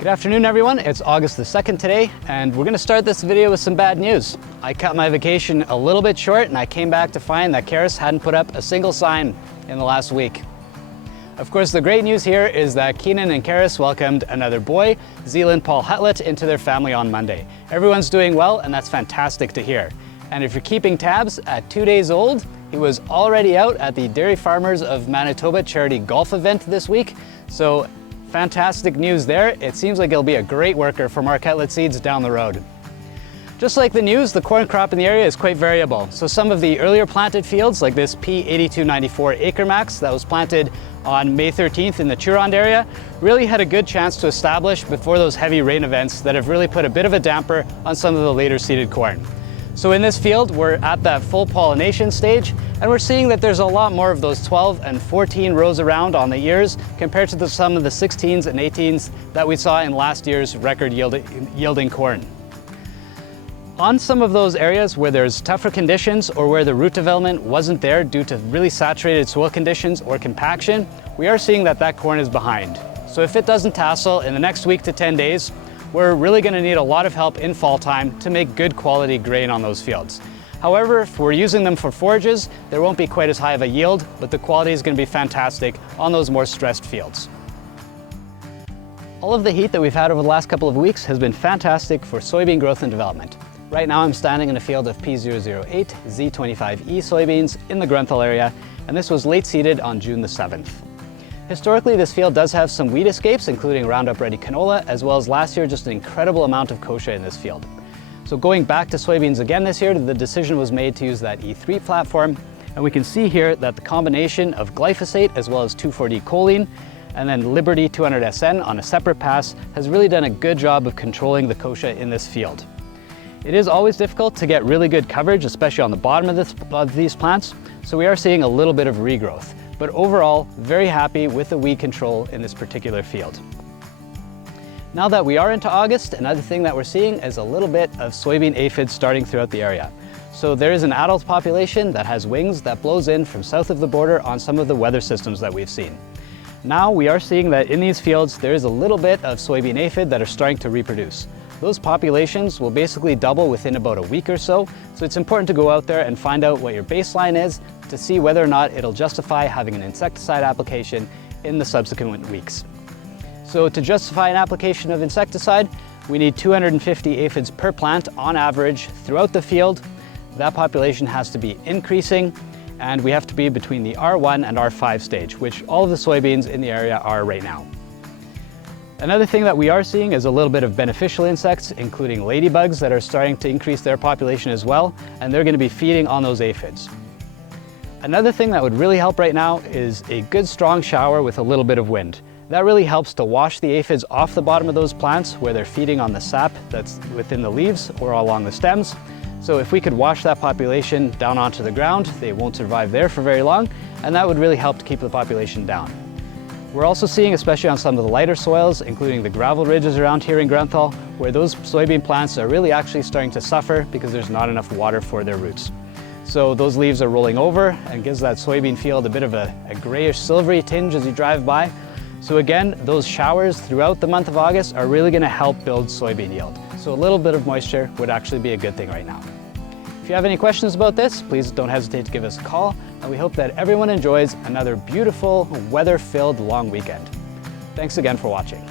Good afternoon, everyone. It's August the 2nd today, and we're going to start this video with some bad news. I cut my vacation a little bit short, and I came back to find that Karis hadn't put up a single sign in the last week. Of course, the great news here is that Keenan and Karis welcomed another boy, Zealand Paul Hutlet, into their family on Monday. Everyone's doing well, and that's fantastic to hear. And if you're keeping tabs, at 2 days old, he was already out at the Dairy Farmers of Manitoba charity golf event this week. So fantastic news there. It seems like he'll be a great worker for Marc Hutlet Seeds down the road. Just like the news, the corn crop in the area is quite variable. So some of the earlier planted fields, like this P8294 Acre Max that was planted on May 13th in the Turond area, really had a good chance to establish before those heavy rain events that have really put a bit of a damper on some of the later seeded corn. So in this field, we're at that full pollination stage, and we're seeing that there's a lot more of those 12 and 14 rows around on the ears compared to some of the 16s and 18s that we saw in last year's record yielding corn. On some of those areas where there's tougher conditions or where the root development wasn't there due to really saturated soil conditions or compaction, we are seeing that corn is behind. So if it doesn't tassel in the next week to 10 days, we're really going to need a lot of help in fall time to make good quality grain on those fields. However, if we're using them for forages, there won't be quite as high of a yield, but the quality is going to be fantastic on those more stressed fields. All of the heat that we've had over the last couple of weeks has been fantastic for soybean growth and development. Right now I'm standing in a field of P008 Z25E soybeans in the Grunthal area, and this was late seeded on June the 7th. Historically, this field does have some weed escapes, including Roundup Ready canola, as well as last year just an incredible amount of kochia in this field. So going back to soybeans again this year, the decision was made to use that E3 platform, and we can see here that the combination of glyphosate as well as 2,4-D choline and then Liberty 200SN on a separate pass has really done a good job of controlling the kochia in this field. It is always difficult to get really good coverage, especially on the bottom of these plants, so we are seeing a little bit of regrowth. But overall, very happy with the weed control in this particular field. Now that we are into August, another thing that we're seeing is a little bit of soybean aphids starting throughout the area. So there is an adult population that has wings that blows in from south of the border on some of the weather systems that we've seen. Now we are seeing that in these fields, there is a little bit of soybean aphid that are starting to reproduce. Those populations will basically double within about a week or so it's important to go out there and find out what your baseline is to see whether or not it'll justify having an insecticide application in the subsequent weeks. So to justify an application of insecticide, we need 250 aphids per plant on average throughout the field. That population has to be increasing, and we have to be between the R1 and R5 stage, which all of the soybeans in the area are right now. Another thing that we are seeing is a little bit of beneficial insects, including ladybugs that are starting to increase their population as well, and they're going to be feeding on those aphids. Another thing that would really help right now is a good strong shower with a little bit of wind. That really helps to wash the aphids off the bottom of those plants where they're feeding on the sap that's within the leaves or along the stems. So if we could wash that population down onto the ground, they won't survive there for very long, and that would really help to keep the population down. We're also seeing, especially on some of the lighter soils, including the gravel ridges around here in Grunthal, where those soybean plants are really actually starting to suffer because there's not enough water for their roots. So those leaves are rolling over and gives that soybean field a bit of a grayish silvery tinge as you drive by. So again, those showers throughout the month of August are really going to help build soybean yield. So a little bit of moisture would actually be a good thing right now. If you have any questions about this, please don't hesitate to give us a call, and we hope that everyone enjoys another beautiful, weather-filled long weekend. Thanks again for watching.